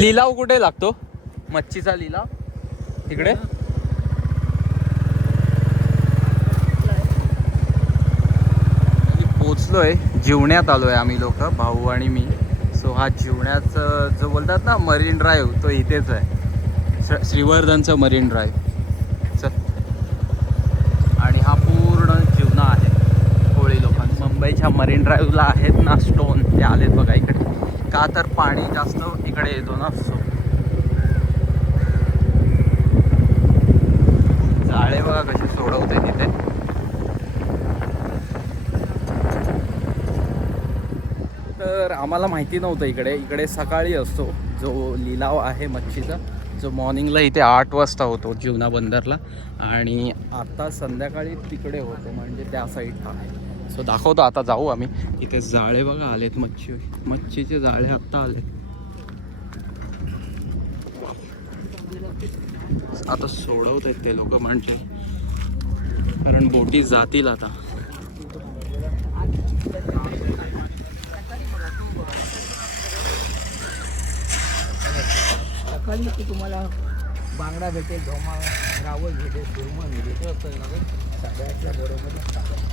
लिलाव कुठे लागतो? मच्छीचा लिलाव. तिकडे? आणि पोचलोय जिवण्यात आलोय आम्ही लोक भाऊ आणि मी. सो हा जिवण्याचं जो बोलतात ना मरीन ड्राईव्ह तो इथेच आहे. श्र- श्रीवर्धनचं मरीन ड्राईव्ह चल आणि हा पूर्ण जीवना आहे. कोळी लोकांचा. मुंबईच्या मरीन ड्राईव्हला आहेत ना स्टोन ते आलेत बघा इकडे. का तर पाणी जास्त इकडे येतो ना? सो जाळे बघा कसे सोडवते तिथे. तर आम्हाला माहिती नव्हतं इकडे. इकडे सकाळी असतो. जो लिलाव आहे मच्छीचा जो मॉर्निंगला इथे आठ वाजता होतो जीवना बंदरला आणि आता संध्याकाळी तिकडे होतो म्हणजे त्या साईडला सो दाखवतो आता जाऊ आम्ही. इथे जाळे बघा आलेत मच्छी. मच्छीचे जाळे आत्ता आलेत. आता सोडवत आहेत ते लोक म्हणजे. कारण बोटी जातील आता. की तुम्हाला बांगडा भेटेल धोमा रावळ भेटेल सुरमण भेटेल सगळ्याच्या बरोबर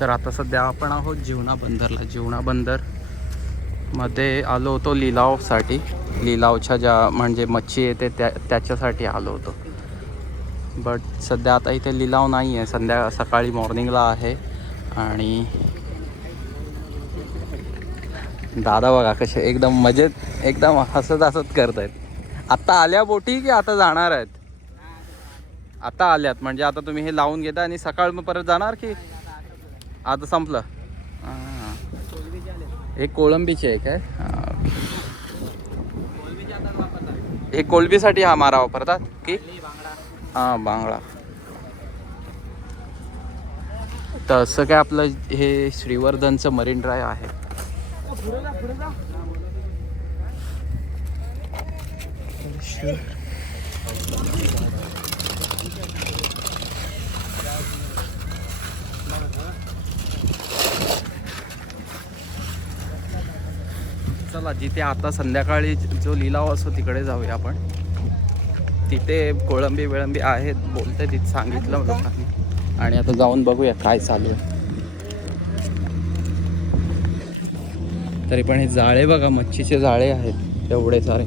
तर आता सध्या आपण आहोत जीवना बंदरला. जीवना बंदरमध्ये आलो होतो लिलावसाठी. लिलावच्या ज्या म्हणजे मच्छी येते त्या त्याच्यासाठी आलो होतो. बट सध्या आता इथे लिलाव नाही आहे संध्या सकाळी मॉर्निंगला आहे. आणि दादा बघा कसे एकदम मजेत एकदम हसत हसत करत आहेत आत्ता आल्या बोटी की आता जाणार आहेत? आता आल्यात म्हणजे आता तुम्ही हे लावून घेता आणि सकाळ मग परत जाणार की? आता संपलं. हे. कोळंबीचे आहे काय? हे. कोळंबीसाठी हा मारा वापरतात की? हां बांगडा. तसं काय आपलं हे श्रीवर्धनचं मरीन ड्राईव्ह आहे. चला जिथे आता संध्याकाळी जो लिलाव असतो तिकडे जाऊया आपण. तिथे कोळंबी विळंबी आहेत बोलते तिथे सांगितलं लोकांनी आणि आता जाऊन बघूया काय चालू आहे. तरी पण हे जाळे बघा मच्छीचे जाळे आहेत एवढे सारे.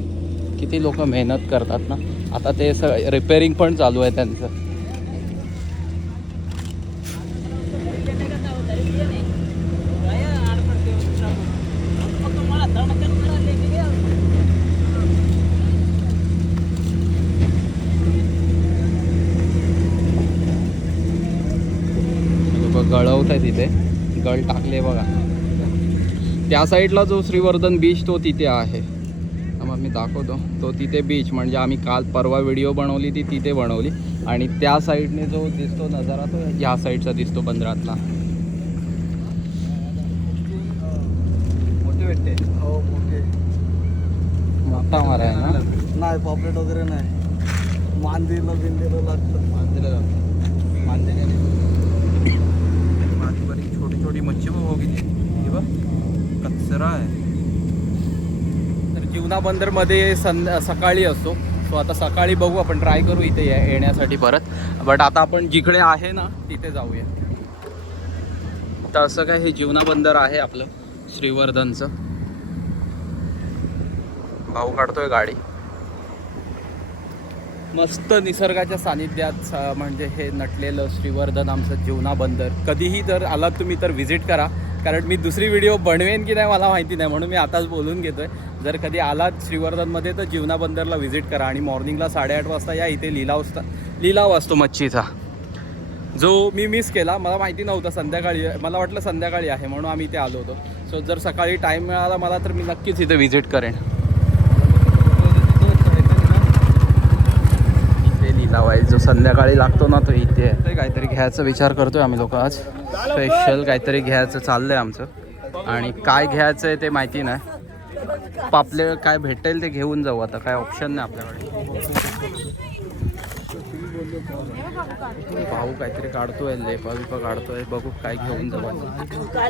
किती लोक मेहनत करतात ना. आता ते स रिपेअरिंग पण चालू आहे त्यांचं. गळवत आहे तिथे. गळ टाकले बघा. त्या साईडला जो श्रीवर्धन बीच तो तिथे आहे. मग मी दाखवतो. तो तिथे बीच म्हणजे आम्ही काल परवा व्हिडिओ बनवली ती तिथे बनवली. आणि त्या साईडने जो दिसतो नजारा तो ह्या साईडचा दिसतो बंदरातला. मोठे भेटते हो मोठे. मोठा मारा आहे ना? नाही पॉपलेट वगैरे नाही. मांदीला बिंदीला लागतं. मांदीला बारीक छोटी छोटी मच्छी बघ किती बघ. कचरा आहे. तर जीवना बंदरमध्ये सं सकाळी असतो सो आता सकाळी बघू आपण ट्राय करू इथे ये- येण्यासाठी परत. बट आता आपण जिकडे आहे ना तिथे जाऊया. तर असं काय हे जीवना बंदर आहे आपलं श्रीवर्धनचं. भाऊ काढतोय गाडी. मस्त निसर्गाच्या सानिध्यात स- म्हणजे हे नटलेलं श्रीवर्धन आमचं जीवना बंदर कधीही जर आलात तुम्ही तर व्हिजिट करा. कारण मी दुसरी व्हिडिओ बनवेन की नाही मला माहिती नाही म्हणून मी आताच बोलून घेतो आहे जर कधी आलात श्रीवर्धनमध्ये तर जीवना बंदरला व्हिजिट करा आणि मॉर्निंगला साडेआठ वाजता या इथे लिलाव असता लिलाव असतो मच्छीचा. जो मी मिस केला मला माहिती नव्हतं संध्याकाळी मला वाटलं संध्याकाळी आहे म्हणून आम्ही इथे आलो होतो. सो जर सकाळी टाईम मिळाला मला तर मी नक्कीच इथे व्हिजिट करेन. आहे जो संध्याकाळी लागतो ना तो इथे. आहे ते काहीतरी घ्यायचा विचार करतोय आम्ही लोक आज. स्पेशल काहीतरी घ्यायचं चाललंय आमचं. आणि काय घ्यायचं आहे ते माहिती नाही. पापले काय भेटेल ते घेऊन जाऊ. आता काय ऑप्शन नाही आपल्याकडे. भाऊ काहीतरी काढतोय लेपा बिपा काढतोय. बघू काय घेऊन जाऊ आता.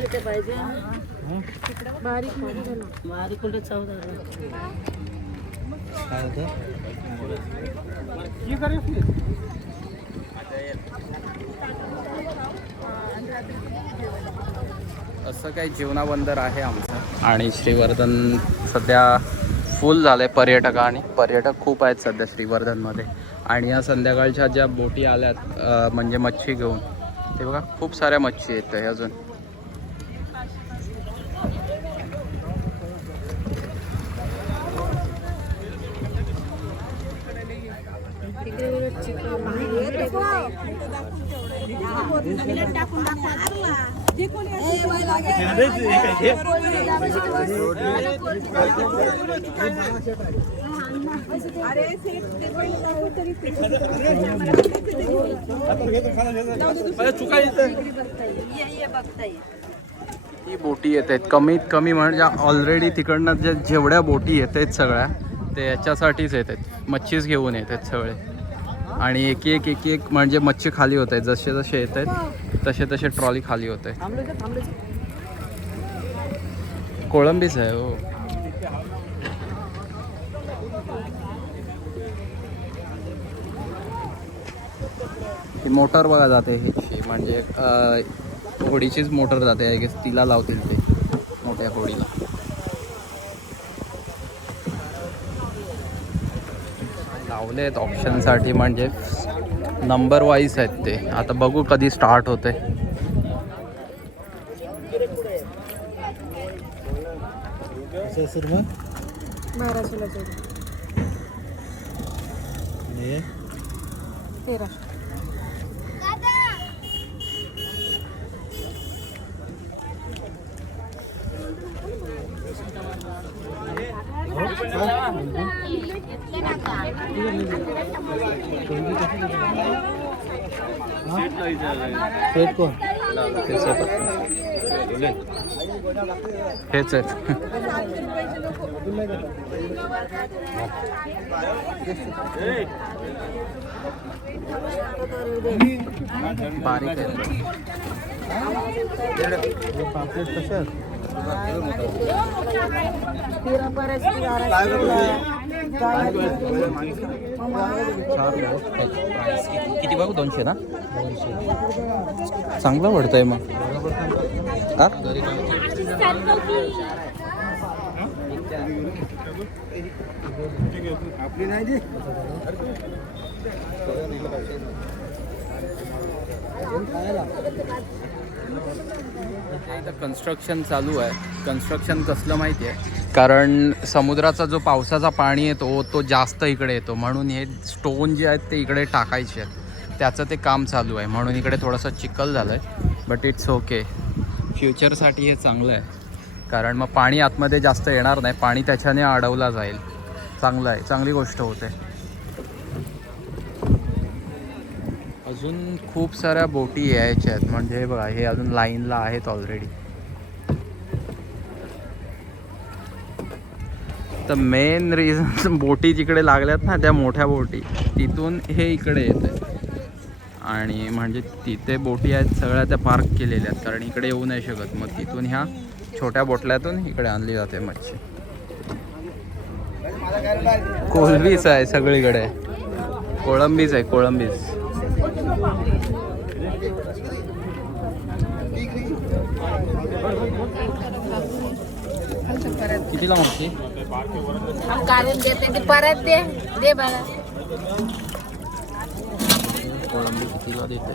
असं काही जीवनाबंदर आहे आमचं. आणि श्रीवर्धन सध्या फुल झालं आहे आणि पर्यटक खूप आहेत सध्या श्रीवर्धनमध्ये. आणि या संध्याकाळच्या ज्या बोटी आल्यात म्हणजे मच्छी घेऊन ते बघा खूप साऱ्या मच्छी येत आहे अजून. ही बोटी येत आहेत कमीत कमी म्हणजे ऑलरेडी तिकडनं ज्या जेवढ्या बोटी येत आहेत सगळ्या ते याच्यासाठीच येत आहेत मच्छीच घेऊन येत आहेत सगळे. आणि एक एक एक एक म्हणजे मच्छी खाली होत आहेत जसे जसे येत आहेत तसे तसे ट्रॉली खाली होत. आहे कोळंबीच आहे हो. ही मोटर बघा जाते ह्याची म्हणजे होडीचीच मोटर जाते आय गेस तिला लावतील ते मोठ्या होडीला. लावले आहेत ऑप्शनसाठी म्हणजे नंबर वाईज आहेत ते. आता बघू कधी स्टार्ट होते. तेरा. कोण हेच आहेत. बारीक आहे पापलेट कशा तेरा किती बघू दोनशे ना चांगलं पडतंय मग. हा? आपली नाही इथं कन्स्ट्रक्शन चालू आहे. कन्स्ट्रक्शन कसलं माहिती आहे कारण समुद्राचा जो पावसाचा पाणी येतो तो जास्त इकडे येतो. म्हणून हे स्टोन जे आहेत ते इकडे टाकायचे आहेत. त्याचं ते काम चालू आहे. म्हणून इकडे थोडंसं चिखल झालं आहे बट इट्स ओके फ्युचरसाठी हे चांगलं आहे. कारण मग पाणी आतमध्ये जास्त येणार नाही. पाणी त्याच्याने अडवला जाईल. चांगलं आहे. चांगली गोष्ट होते. अजून खूप साऱ्या बोटी यायच्या आहेत. म्हणजे बघा हे अजून लाईनला आहेत ऑलरेडी तर मेन रिझन बोटी जिकडे लागल्यात ना त्या मोठ्या बोटी तिथून हे इकडे येत आणि म्हणजे तिथे बोटी आहेत सगळ्या त्या पार्क केलेल्या आहेत. कारण इकडे येऊ नाही शकत. मग तिथून ह्या छोट्या बोटल्यातून इकडे आणली जाते मच्छी. कोलंबीच आहे सगळीकडे. कोळंबीच आहे कोळंबीच. कितीला मागची काढून देते ते परत दे दे बघा कोळंबी कितीला देते?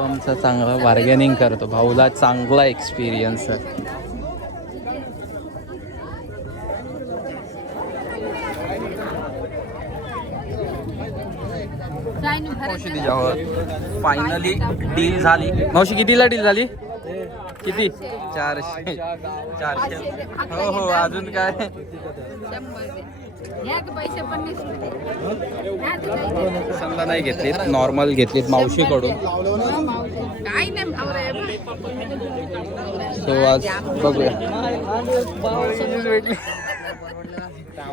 शुभमचा चांगला बार्गेनिंग करतो. भाऊला चांगला एक्सपिरियन्स आहे. मावशी तिच्यावर फायनली डील झाली. मावशी कितीला डील झाली? किती? चारशे. चारशे. हो हो अजून काय? समजा नाही घेतलीत नॉर्मल घेतलीत मावशीकडून. काय सो आज बघूया.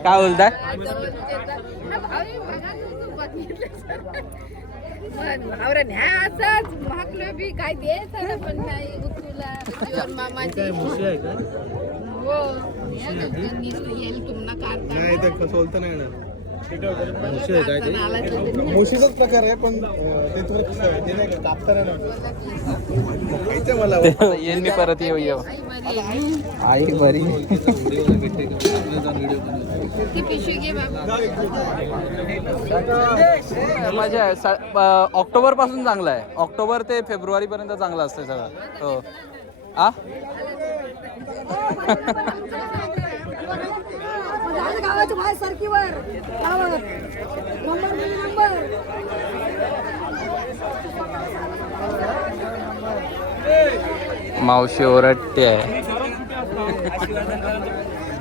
काय बोलताय? भावरा नाही तुला जीवन मामाची हो येईल तुम्हाला काढता मुशीचाच प्रकार आहे पण अं, ते थोडं ते नाही का कापताना नाही माहिती आहे मला. येईन मी परत येऊ येऊ. आई बरी. मजा आहे ऑक्टोबरपासून चांगलं आहे. ऑक्टोबर ते फेब्रुवारी पर्यंत चांगलं असतं सगळं. हो. आ? गावाच्या बाहेर सरकीवर गावात नंबर नंबर मावशी ओरडते आहे.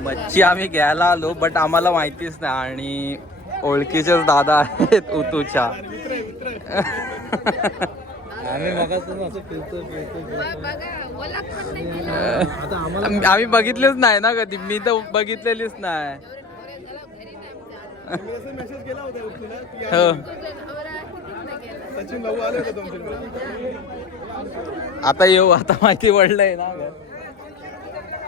मच्छी आम्ही घ्यायला आलो बट आम्हाला माहितीच नाही. आणि ओळखीचेच दादा आहेत उतूच्या. आम्ही बघितलेच नाही ना कधी. मी तर बघितलेलीच नाही. हो? आता येऊ आता माहिती पडलंय ना.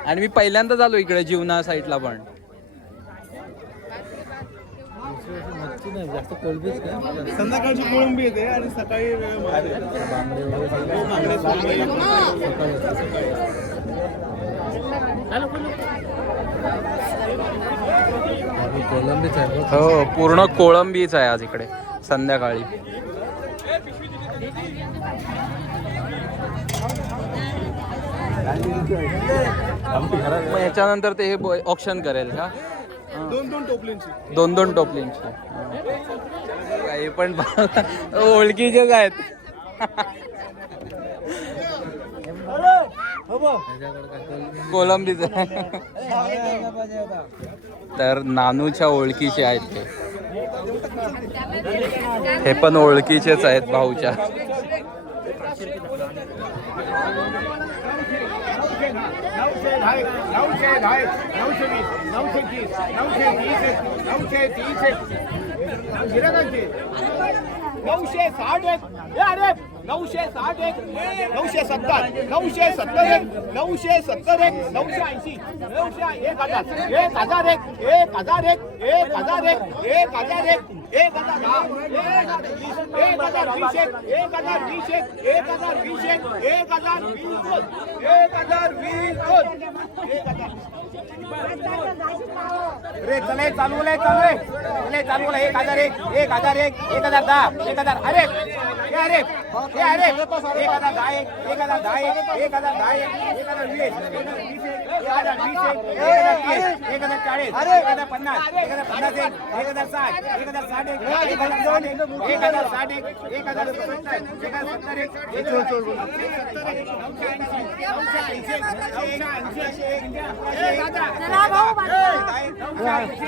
आणि मी पहिल्यांदाच आलो इकडे जीवना साईडला पण. नाही जास्त कोलबीच काय संध्याकाळची कोळंबी येते आणि सकाळी वेळ कोलंबीच आहे हो पूर्ण कोळंबीच आहे आज इकडे संध्याकाळी. मग याच्यानंतर ते हे ऑप्शन करेल का? दोन दोन टोपलींची. दोन दोन टोपलींची. काही पण ओळखीचेच आहेत. कोलंबीच. तर नानूच्या ओळखीचे आहेत ते. हे पण ओळखीचेच आहेत भाऊच्या. नऊशे दहा नऊशे दहा नऊशे वीस नऊशे तीस नऊशे तीस नऊशे तीस. गिराकांचे. नऊशे साठ एक. ए अरे नऊशे साठ एक. नऊशे सत्तर नऊशे सत्तर एक नऊशे सत्तर एक नऊशे ऐंशी नऊशे एक हजार एक हजार एक एक हजार एक एक हजार एक एक हजार एक. एक हजार एक हजार वीस एक हजार वीस एक एक हजार वीस एक एक हजार वीस एक हजार वीस दोन एक हजार वीस दोन एक हजार रे चले चालू लय चालू चले चालू एक हजार एक एक हजार एक एक हजार दहा एक हजार अरे अरे हे अरे एक हजार दहा एक एक हजार दहा एक एक हजार दहा एक एक हजार वीस एक हजार वीस एक एक हजार तीस एक हजार चाळीस एक हजार पन्नास एक हजार पन्नास एक एक हजार साठ एक हजार साठ एक एक हजार दोन एक एक हजार साठ एक एक हजार सत्तर एक हजार सत्तर एक एक हजार चला भाऊ बाजूला.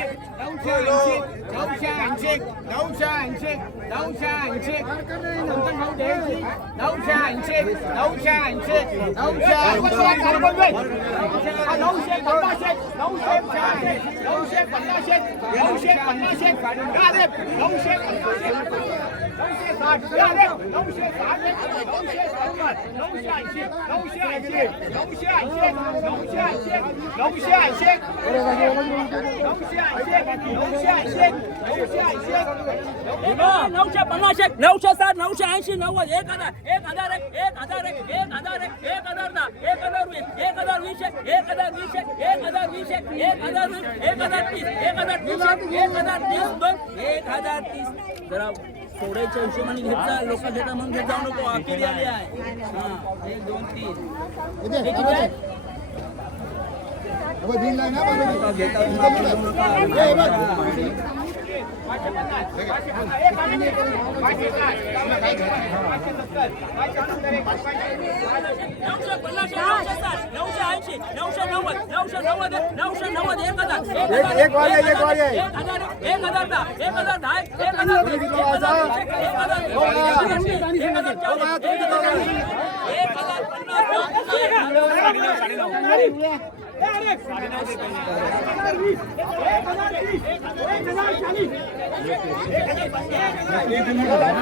नऊशे पन्नास एक नऊशे साठ नऊशे ऐंशी नव्वद एक हजार एक हजार एक एक हजार एक एक हजार एक एक हजार दहा एक हजार वीस एक हजार वीस एक एक हजार वीस एक एक हजार वीस एक एक हजार वीस एक हजार तीस एक हजार तीस एक एक हजार तीस दोन एक हजार तीस जरा सोडायच्या हिशोबाने घेत जा लोक घेता मग घेत जाऊ नको अखेरी आली आहे. हा एक दोन तीन. हे किती आहे? नऊशे नव्वद नऊशे नव्वद नऊशे नव्वद एक हजार. एक हजार एक हजार एक हजार एक हजार दहा एक हजार दहा एक हजार वीस, एक हजार वीस, एक हजार तीस, एक हजार तीस, एक हजार चाळीस, एक हजार ऐंशी, एक हजार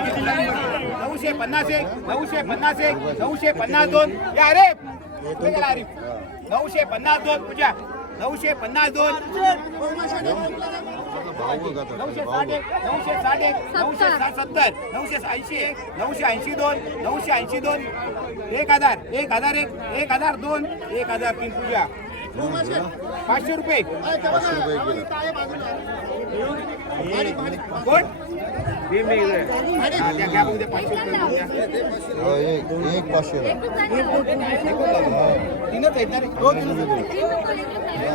नऊशे पन्नास एक नऊशे पन्नास एक नऊशे पन्नास दोन. या रे! पुढे गेला नऊशे पन्नास दोन पूजा. नऊशे पन्नास दोन. नऊशे साठ एक नऊशे साठ एक नऊशे साठ सत्तर नऊशे ऐंशी एक नऊशे ऐंशी दोन नऊशे ऐंशी दोन. एक हजार एक हजार एक एक हजार दोन एक हजार तीन पूजा. पाचशे रुपये. कोण. एक पाचशे तीनच आहेत ना रे? हो.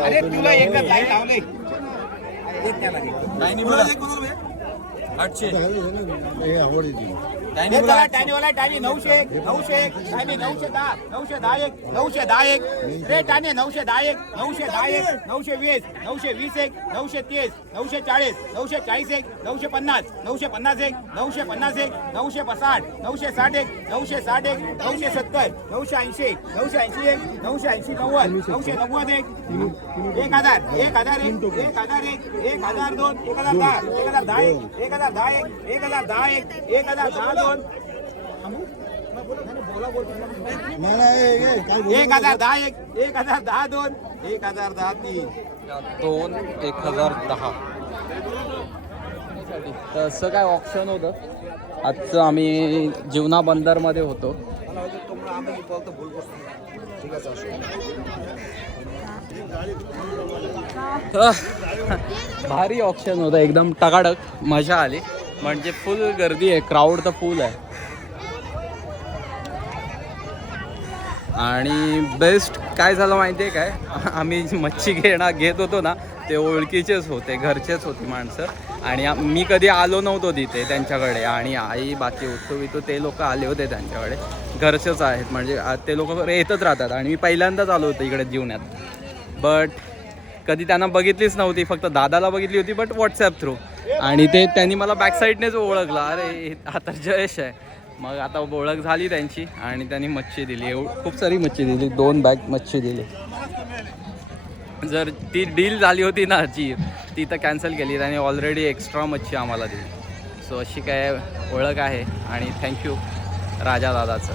अरे तुला एकच लाईन लावले. हे आवड हे चला, टाणीवाला टाणी नऊशे नऊशे एक टाणी नऊशे दहा नऊशे दहा एक नऊशे दहा एक रे टाणे नऊशे दहा एक नऊशे दहा एक नऊशे वीस नऊशे वीस एक नऊशे तीस नऊशे चाळीस नऊशे चाळीस एक नऊशे पन्नास नऊशे पन्नास एक नऊशे पन्नास एक नऊशे साठ नऊशे साठ एक नऊशे साठ एक नऊशे सत्तर नऊशे ऐंशी नऊशे ऐंशी एक नऊशे ऐंशी नव्वद नऊशे नव्वद एक एक हजार एक हजार एक एक हजार एक एक हजार दोन एक हजार दहा एक हजार दहा एक एक हजार दहा एक एक हजार दहा एक एक हजार दहा दोन हे- हे एक हजार दहा एक एक हजार दहा दोन एक हजार दहा तीन दोन एक हजार दहा तर असं काय ऑप्शन होतं आजचं आम्ही जीवना बंदरमध्ये होतो भारी ऑप्शन होतं एकदम टकाटक मजा आली. म्हणजे फुल गर्दी आहे क्राऊड तर फुल आहे. आणि बेस्ट काय झालं माहिती आहे काय? आम्ही मच्छी घेणं घेत होतो ना ते ओळखीचेच होते घरचेच होती माणसं. आणि मी कधी आलो नव्हतो तिथे त्यांच्याकडे. आणि आई बाकी उत्सव वितो ते लोक आले होते त्यांच्याकडे. घरचेच आहेत म्हणजे ते लोक येतच राहतात. आणि मी पहिल्यांदाच आलो होतो इकडे जीवनात बट कधी त्यांना बघितलीच नव्हती फक्त दादाला बघितली होती बट व्हॉट्सॲप थ्रू आणि ते त्यांनी मला बॅकसाईडनेच ओळखलं. अरे हा तर जयेश आहे. मग आता ओळख झाली त्यांची आणि त्यांनी मच्छी दिली. एव खूप सारी मच्छी दिली. दोन बॅग मच्छी दिली. जर ती डील झाली होती ना जी ती तर कॅन्सल केली. त्यांनी ऑलरेडी एक्स्ट्रा मच्छी आम्हाला दिली. सो अशी काय ओळख आहे. आणि थँक्यू राजा दादाचं.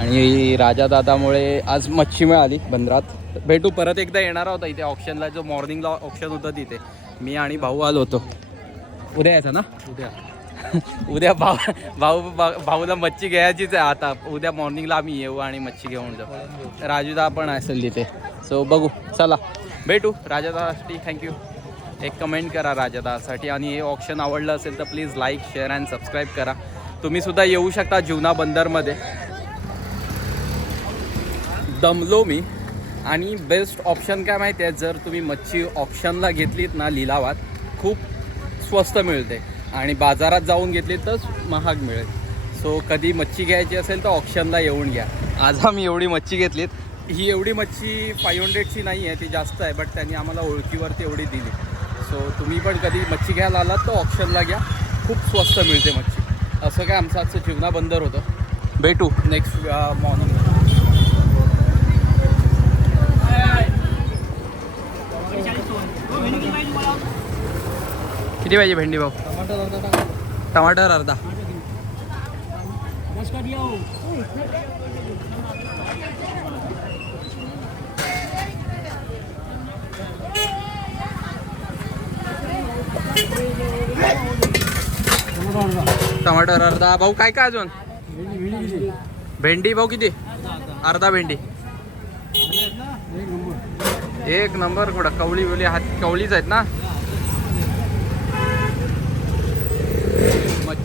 आणि राजा दादामुळे आज मच्छी मिळाली बंदरात. भेटू परत एकदा येणार होता इथे ऑप्शनला जो मॉर्निंगला ऑप्शन होतं तिथे. मी आणि भाऊ आलो होतो. उद्या यायचं ना? उद्या. उद्या भाऊ भाऊ भाऊला मच्छी घ्यायचीच आहे आता. उद्या मॉर्निंगला आम्ही येऊ आणि मच्छी घेऊन जाऊ. राजूदा पण असेल तिथे. सो बघू. चला. भेटू. राजादासाठी थँक्यू एक कमेंट करा राजादासाठी. आणि हे ऑप्शन आवडलं असेल तर please like share and subscribe करा. तुम्ही सुद्धा येऊ शकता जीवना बंदरमध्ये. दमलो मी. आणि बेस्ट ऑप्शन काय माहिती आहे जर तुम्ही मच्छी ऑप्शनला घेतलीत ना लिलावात खूप स्वस्त मिळते. आणि बाजारात जाऊन घेतली तर महाग मिळेल. सो कधी मच्छी घ्यायची असेल तर ऑप्शनला येऊन घ्या. आज आम्ही एवढी मच्छी घेतलीत. ही एवढी मच्छी फाईव्ह हंड्रेडची नाही आहे ती जास्त आहे बट त्यांनी आम्हाला ओळखीवरती एवढी दिली. सो तुम्ही पण कधी मच्छी घ्यायला आलात तर ऑप्शनला घ्या. खूप स्वस्त मिळते मच्छी. असं काय आमचं आजचं जीवना बंदर होतं. भेटू. नेक्स्ट मॉर्निंग किती पाहिजे भेंडी भाऊ? टमाटर अर्धा. टमाटर अर्धा. भाऊ काय काय अजून? भेंडी भाऊ किती? अर्धा भेंडी. एक नंबर. कुठं? कवळी बिवली हात कवळीच आहेत ना?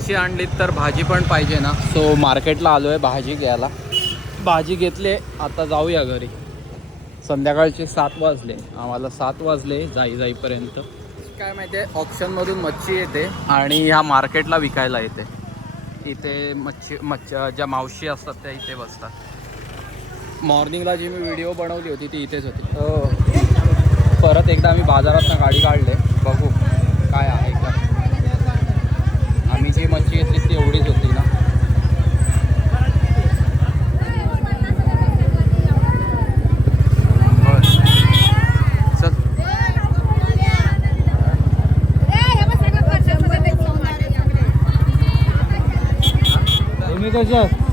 मच्छी आणलीत तर भाजी पण पाहिजे ना? सो मार्केटला आलो आहे भाजी घ्यायला. भाजी घेतले आता जाऊया घरी. संध्याकाळचे सात वाजले. आम्हाला सात वाजले जाई जाईपर्यंत. काय माहिती आहे ऑप्शनमधून मच्छी येते आणि ह्या मार्केटला विकायला येते. इथे मच्छी मच्छ ज्या मावशी असतात त्या इथे बसतात. मॉर्निंगला जी मी व्हिडिओ बनवली होती ती इथेच होती. हो. परत एकदा आम्ही बाजारातनं गाडी काढले. बघू काय आहे. का मच्छी घेतली ती एवढीच होती ना. तुम्ही कसं